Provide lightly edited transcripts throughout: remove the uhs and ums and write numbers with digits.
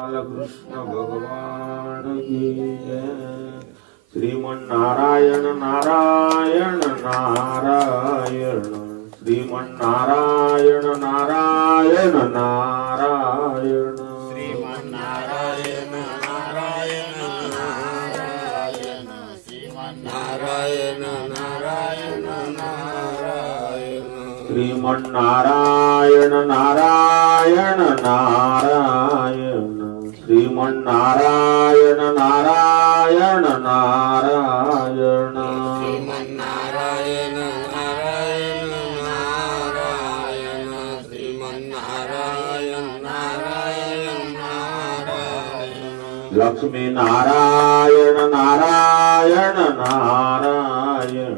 कृष्ण भगवान की जय। श्रीमन्नारायण नारायण नारायण श्रीमन्नारायण नारायण नारायण श्रीमन्नारायण नारायण नारायण श्रीमन्नारायण नारायण नारायण श्रीमन्नारायण नारायण नारायण श्रीमन्नारायण नारायण नारायण श्रीमन्नारायण नारायण नारायण श्रीमन्नारायण नारायण नारायण लक्ष्मी नारायण नारायण नारायण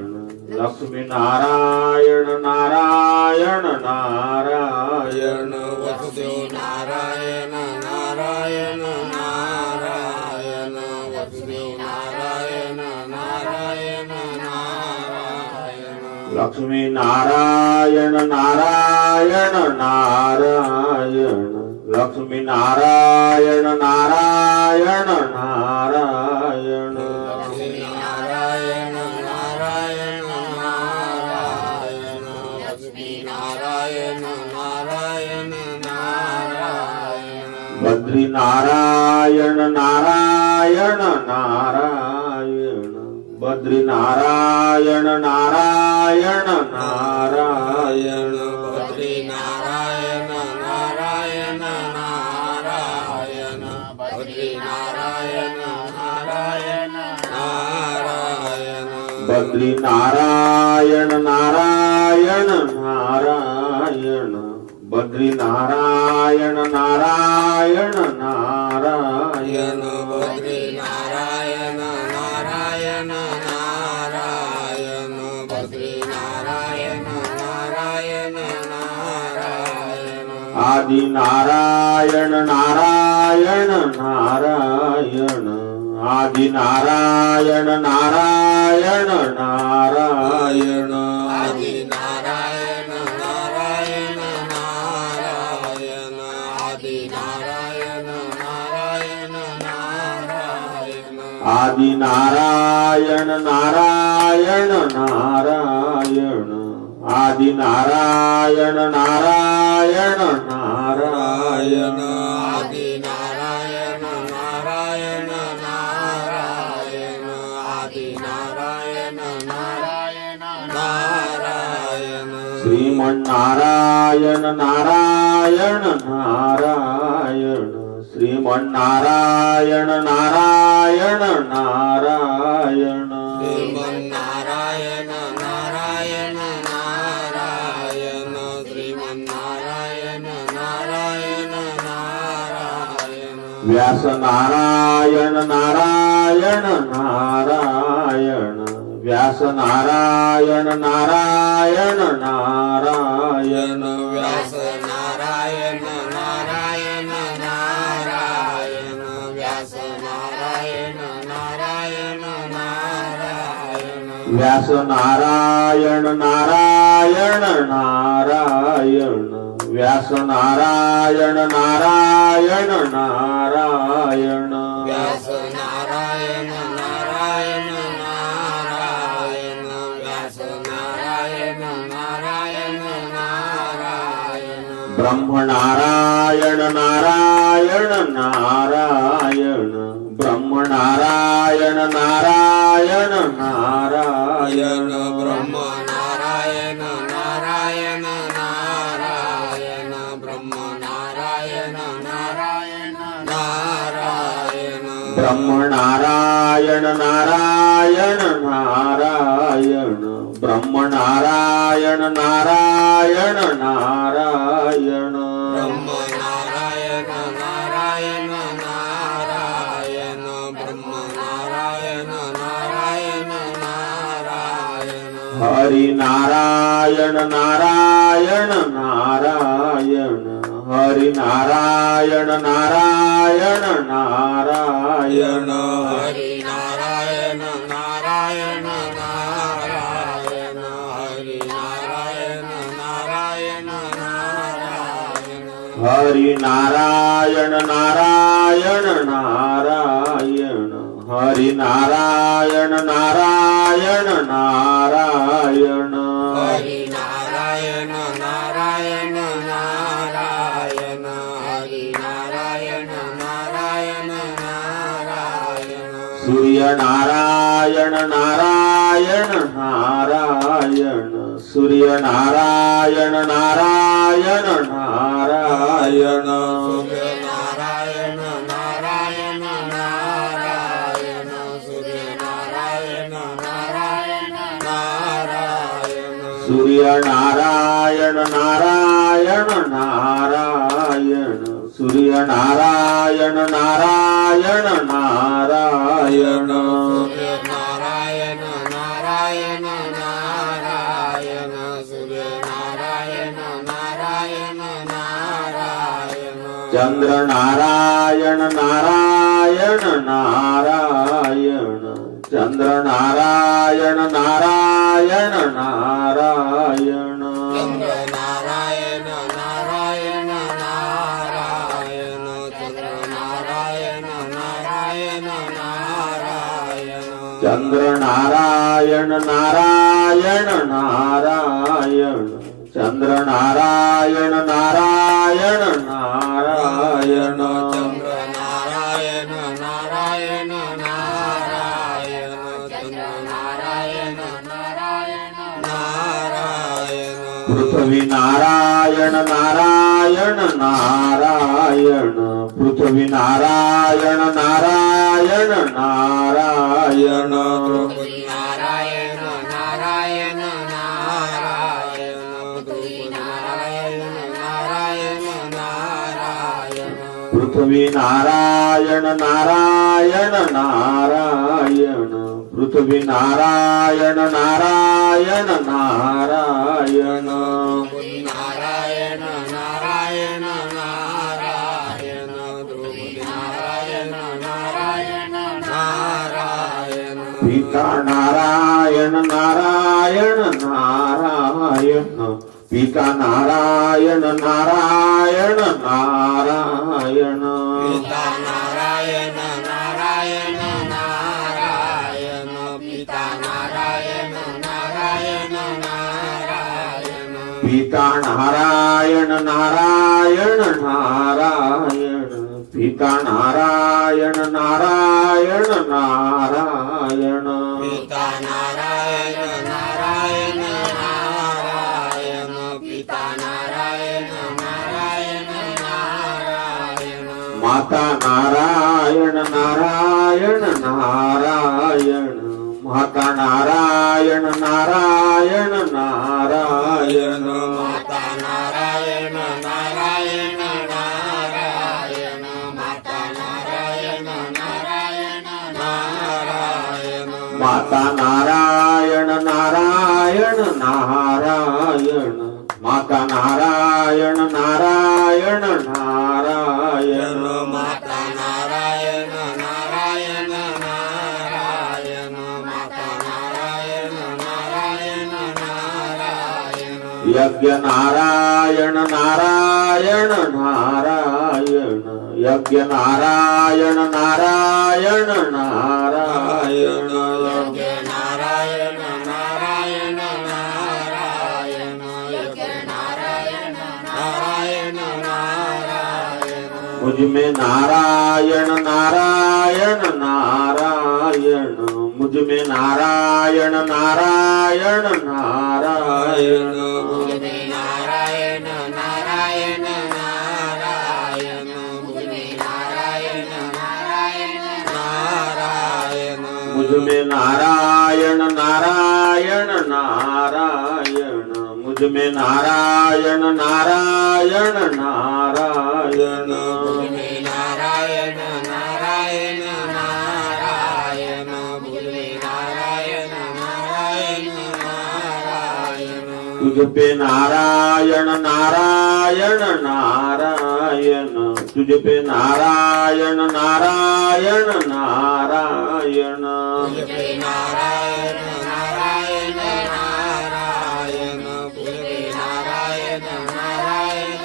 लक्ष्मी नारायण नारायण नारायण वसुदेव नारायण नारायण नारायण वसुदेव नारायण नारायण नारायण लक्ष्मी नारायण नारायण नारायण लक्ष्मी नारायण नारायण नारायण नारायण नारायण नारायण लक्ष्मी नारायण नारायण नारायण बद्री नारायण नारायण नारायण बद्री नारायण नारायण नारायण बद्री नारायण नारायण नारायण बद्री नारायण नारायण नारायण बद्री नारायण नारायण नारायण बद्री नारायण नारायण नारायण बद्री नारायण नारायण नारायण बद्री नारायण नारायण नारायण आदि नारायण नारायण नारायण आदि नारायण नारायण नारायण आदि नारायण नारायण नारायण आदि नारायण नारायण नारायण आदि नारायण नारायण नारायण आदि नारायण नारायण नारायण आदि नारायण नारायण नारायण आदि नारायण नारायण नारायण श्रीमन्नारायण नारायण नारायण श्रीमन्नारायण नारायण नारायण श्रीमन्नारायण नारायण नारायण श्रीमन्नारायण नारायण नारायण व्यास नारायण नारायण नारायण व्यास नारायण नारायण नारायण व्यास नारायण नारायण नारायण व्यास नारायण नारायण नारायण व्यास नारायण नारायण नारायण व्यास नारायण नारायण नारायण व्यास नारायण नारायण नारायण व्यास नारायण नारायण नारायण ब्रह्म नारायण नारायण नारायण ब्रह्म नारायण नारायण नारायण ब्रह्म नारायण नारायण नारायण ब्रह्म नारायण नारायण नारायण ब्रह्म नारायण नारायण नारायण ब्रह्म नारायण नारायण नारायण ब्रह्म नारायण नारायण नारायण ब्रह्म नारायण नारायण नारायण हरि नारायण नारायण नारायण हरि नारायण नारायण नारायण हरि नारायण नारायण नारायण हरि नारायण नारायण नारायण हरि नारायण नारायण नारायण हरी नारायण नारायण नारायण हरी नारायण नारायण नारायण हरी नारायण नारायण नारायण सूर्य नारायण नारायण नारायण सूर्य नारायण नारायण नारायण सूर्य नारायण नारायण नारायण सूर्य नारायण नारायण नारायण सूर्य नारायण नारायण नारायण सूर्य नारायण नारायण नारायण सूर्य नारायण नारायण नारायण सूर्य नारायण नारायण नारायण चंद्र नारायण नारायण नारायण चंद्र नारायण नारायण नारायण चंद्र नारायण नारायण नारायण चंद्र नारायण नारायण नारायण चंद्र नारायण नारायण नारायण चंद्र नारायण नारायण नारायण चंद्र नारायण नारायण नारायण चंद्र नारायण नारायण नारायण पृथ्वी नारायण नारायण नारायण पृथ्वी नारायण नारायण नारायण पृथ्वी नारायण नारायण नारायण पृथ्वी नारायण नारायण नारायण पृथ्वी नारायण नारायण नारायण पृथ्वी नारायण नारायण नारायण पृथ्वी नारायण नारायण नारायण पृथ्वी नारायण नारायण नारायण पिता नारायण नारायण नारायण पिता नारायण नारायण नारायण पिता नारायण नारायण नारायण पिता नारायण नारायण नारायण पिता नारायण नारायण नारायण पिता नारायण नारायण नारायण पिता नारायण नारायण नारायण पिता नारायण नारायण नारायण माता नारायण नारायण नारायण माता नारायण नारायण नारायण माता नारायण नारायण नारायण माता नारायण नारायण नारायण माता नारायण नारायण नारायण माता नारायण नारायण नारायण माता नारायण नारायण नारायण माता नारायण नारायण नारायण यज्ञ नारायण नारायण नारायण यज्ञ नारायण नारायण नारायण यज्ञ नारायण नारायण नारायण यज्ञ नारायण नारायण नारायण मुझ में नारायण नारायण नारायण मुझ में नारायण नारायण नारायण मुझे नारायण नारायण नारायण मुझे नारायण नारायण नारायण मुझ में नारायण नारायण नारायण मुझ में नारायण नारायण नारायण मुझे नारायण नारायण नारायण मुझे नारायण नारायण नारायण तुझ पे नारायण नारायण नारायण तुझ पे नारायण नारायण नारायण मुझे नारायण नारायण नारायण मुझे नारायण नारायण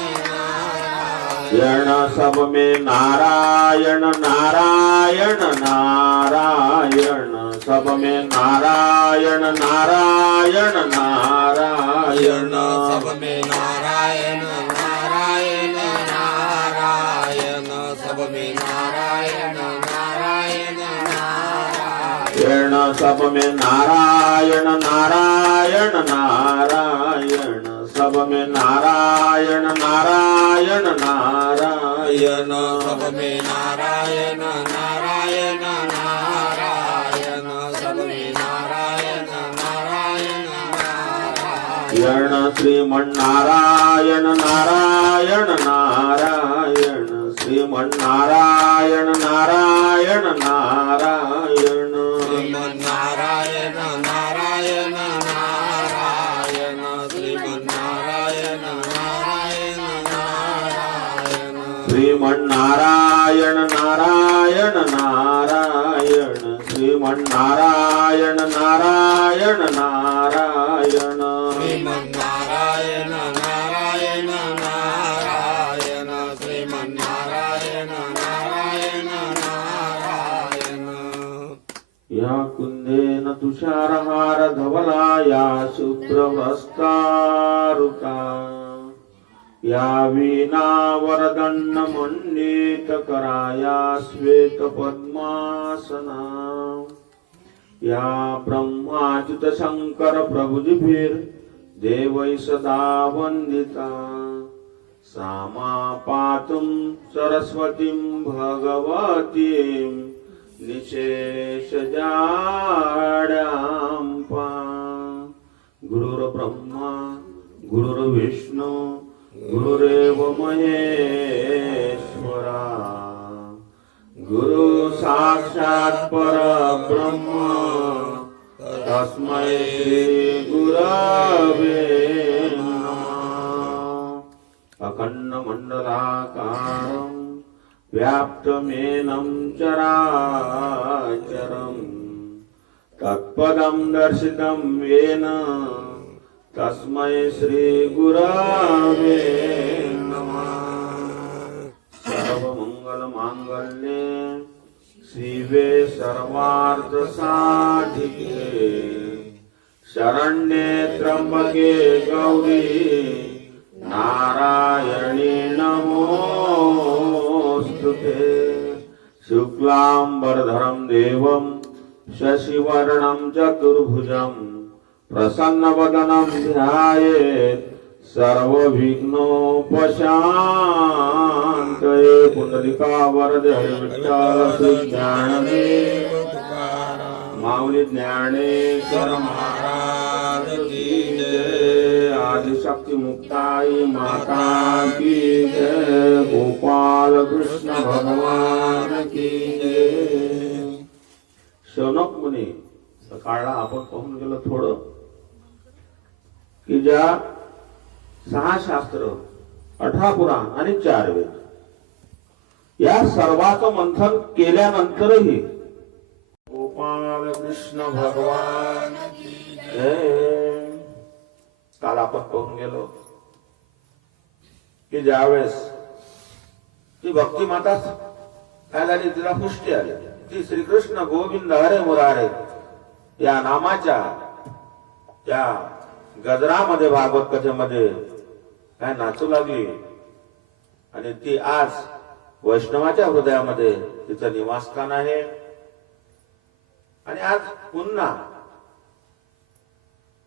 नारायण सब में नारायण नारायण नारायण सब में नारायण नारायण नारायण सब में नारायण नारायण नारायण सब में नारायण नारायण नारायण सब में नारायण नारायण नारायण सब में नारायण नारायण नारायण सब में नारायण नारायण नारायण सब में नारायण नारायण नारायण श्रीमन्नारायण नारायण नारायण श्रीमन्नारायण नारायण नारायण श्रीमन्नारायण नारायण नारायण श्रीमन्नारायण नारायण नारायण श्रीमन्नारायण नारायण नारायण श्रीमन्नारायण नारायण नारायण श्रीमन्नारायण नारायण नारायण श्रीमन्नारायण नारायण नारायण या कुंदेन तुषारहार धवला या शुभ्रवस्त्रारुका या वीणा वरदंड मंडित कराया श्वेत पद्मासना या ब्रह्माच्युत शंकर प्रभुजिभिर देवै सदा वंदिता सामा पातुं सरस्वतीं भगवतीं निशेषजाड्यां पा गुरुर्ब्रह्मा गुरुर्विष्णु गुरुरेव महेश्वरा गुरु साक्षात् परब्रह्म तस्मै श्री गुरवे नमः अखंड मंडलाकारं व्याप्तमेनं चराचरं तत्पदं दर्शितं येन तस्मै श्री गुरवे नमः सर्वमंगल मांगल्ये शिवे सर्वार्थ साधिके शरण्ये त्र्यंबके गौरी नारायणी नमोस्तुते शुक्लांबरधरं देवं शशिवर्णं चतुर्भुजं प्रसन्नवदनं ध्यायेत् सर्वविघ्नोपशान्तये पुंडलिकावरदे हरि विठ्ठल श्री ज्ञानदेव माऊली ज्ञानेश्वर महाराज की जय आदिशक्ति मुक्ताई माता की जय गोपाल कृष्ण भगवान की जय शौनक मुनी सकाळला आपण पाहून गेलो थोडं की ज्या 6 शास्त्र 18 पुराण आणि 4 वेद या सर्वांचं मंथन केल्यानंतरही गोपाल कृष्ण भगवान की जय काल आपण पाहून गेलो की ज्यावेळेस ती भक्ती माता काय झाली तिला पुष्टी आली ती श्रीकृष्ण गोविंद हरे मुरारे या नामाच्या त्या गजरामध्ये भागवत कथेमध्ये काय नाचू लागली आणि ती आज वैष्णवाच्या हृदयामध्ये तिचं निवासस्थान आहे आणि आज पुन्हा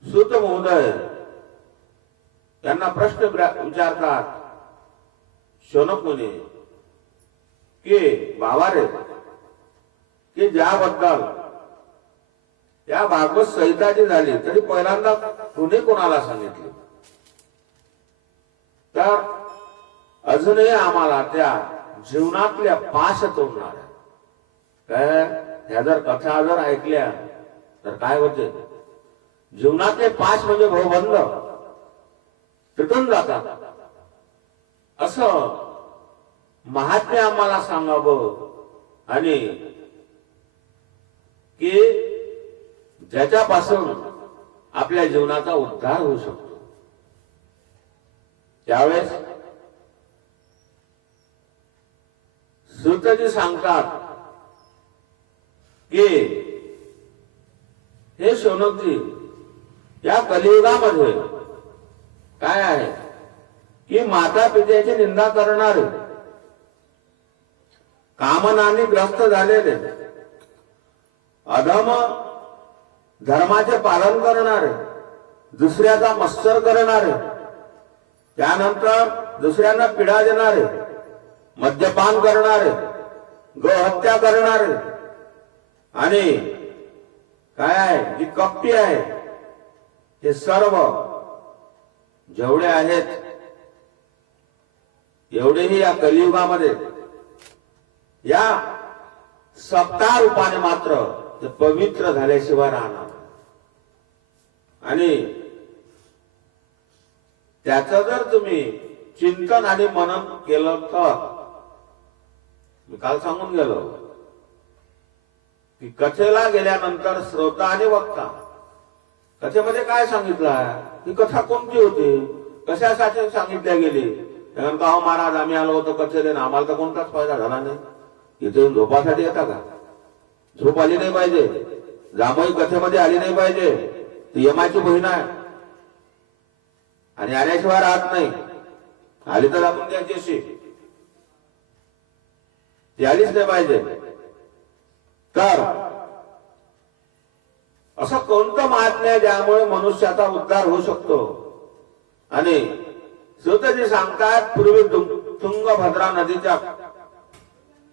सूत महोदय यांना प्रश्न विचारतात शौनक मुनी की बाबा रे की ज्याबद्दल या भागवत संहिताची झाली तरी पहिल्यांदा कुणी कोणाला सांगितले तर अजूनही आम्हाला त्या जीवनातल्या पाश तोडणाऱ्या काय ह्या जर कथा जर ऐकल्या तर काय होते जीवनातले पाश म्हणजे भाऊबंद तुटून जातात असं महात्म्य आम्हाला सांगावं आणि की ज्याच्यापासून आपल्या जीवनाचा उद्धार होऊ शकतो त्यावेळेस सूतजी सांगतात की हे शौनकजी, या कलियुगामध्ये काय आहे की माता पित्याची निंदा करणारे, कामनाने ग्रस्त झालेले, अधम धर्माचे पालन करणारे, दुसऱ्याचा मत्सर करणारे, त्यानंतर दुसऱ्यांना पीडा देणारे, मद्यपान करणारे, गोहत्या करणारे आणि काय आहे जी कपटी आहे, हे सर्व जेवढे आहेत एवढेही या कलियुगामध्ये या सप्ताह रूपाने मात्र ते पवित्र झाल्याशिवाय राहणार. आणि त्याचं जर तुम्ही चिंतन आणि मनन केलं तर, मी काल सांगून गेलो की कथेला गेल्यानंतर श्रोता आणि वक्ता, कथेमध्ये काय सांगितलं आहे, ही कथा कोणती होती, कशासाठी सांगितल्या गेली. कारण का हो महाराज, आम्ही आलो होतो कथेला, आम्हाला तर कोणताच फायदा झाला नाही. इथे येऊन झोपासाठी येता का? झोप आली नाही पाहिजे, जांभई कथेमध्ये आली नाही पाहिजे. ती यमाची बहीण आहे आणि आल्याशिवाय राहत नाही. आली तर आपण त्याची अशी, ती आलीच नाही पाहिजे. तर असं कोणतं महात्म्य आहे ज्यामुळे मनुष्याचा उद्धार होऊ शकतो. आणि सूतजी सांगतात, पूर्वी तुंगभद्रा नदीच्या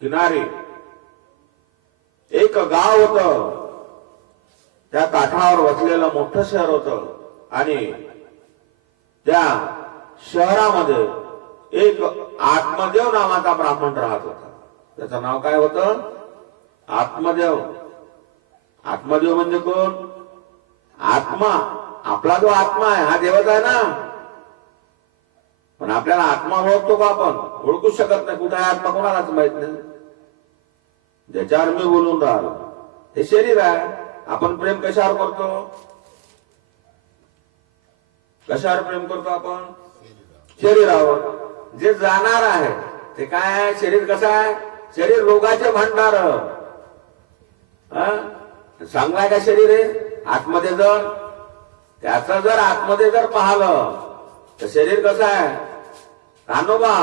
किनारी एक गाव होतं. त्या काठावर वसलेलं मोठं शहर होतं आणि त्या शहरामध्ये एक आत्मदेव नावाचा ब्राह्मण राहत होता. त्याचं नाव काय होतं? आत्मदेव. आत्मदेव म्हणजे कोण? आत्मा. आपला जो आत्मा आहे हा देवच आहे ना. पण आपल्याला आत्मा ओळखतो का? आपण ओळखूच शकत नाही. कुठे आहे आत्मा कोणालाच माहित नाही. ज्याच्यावर मी बोलून राहिलो हे शरीर आहे. आपण प्रेम कशावर करतो? कशावर प्रेम करतो आपण? शरीरावर. जे जाणार आहे ते काय आहे? शरीर कसं आहे? शरीर रोगाचे भांडार. चांगलाय का शरीर आहे? आतमध्ये जर त्याचं जर आतमध्ये जर पाहिलं तर शरीर कसं आहे? कानोबा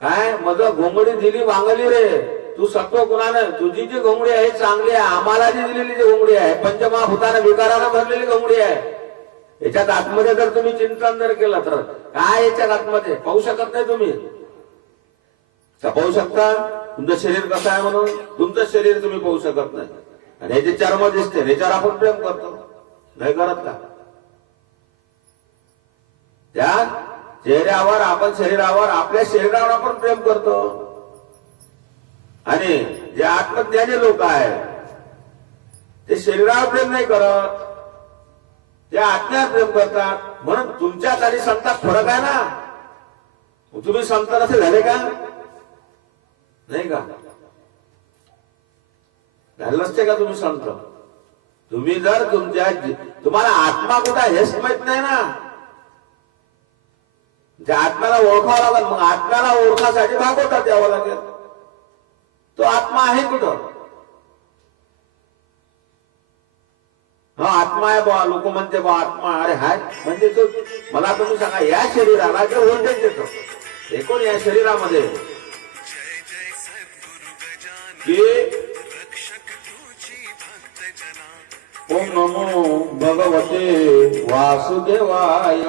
काय मज घोंगडी दिली वांगली रे, तू सत्व गुणानं तुझी जी घोंगडी आहे चांगली आहे, आम्हाला जी दिलेली जी घोंगडी आहे पंचमहाभूतानं विकारानं भरलेली घोंगडी आहे. याच्यात आतमध्ये जर तुम्ही चिंतन जर केलं तर काय याच्यात आतमध्ये पाहू शकत नाही तुम्ही. पाहू शकता तुमचं शरीर कसं आहे म्हणून? तुमचं शरीर तुम्ही पाहू शकत नाही. आणि हे जे चर्म दिसते याच्यावर आपण प्रेम करतो, नाही करत का? त्या चेहऱ्यावर आपण शरीरावर आपल्या शरीरावर आपण प्रेम करतो. आणि जे आत्मज्ञानी लोक आहेत ते शरीरावर प्रेम नाही करत, ते आत्म्यावर प्रेम करतात. म्हणून तुमच्यात आणि संतात फरक आहे ना. तुम्ही संत असे झाले का? नाही का? झालं नसते का तुम्ही संत? तुम्ही जर तुम्हाला आत्मा कुठे हेच माहित नाही ना. ज्या आत्म्याला ओळखावं लागेल, मग आत्म्याला ओळखासाठी भागवतात द्यावं लागेल. तो आत्मा आहे कुठं? हा आत्मा आहे बा. लोक म्हणते बा आत्मा. अरे हाय म्हणजे तो मला तुम्ही सांगा, या शरीराला जे व्होल्टेज देतो हे कोण? या शरीरामध्ये की ओम नमो भगवते वासुदेवाय.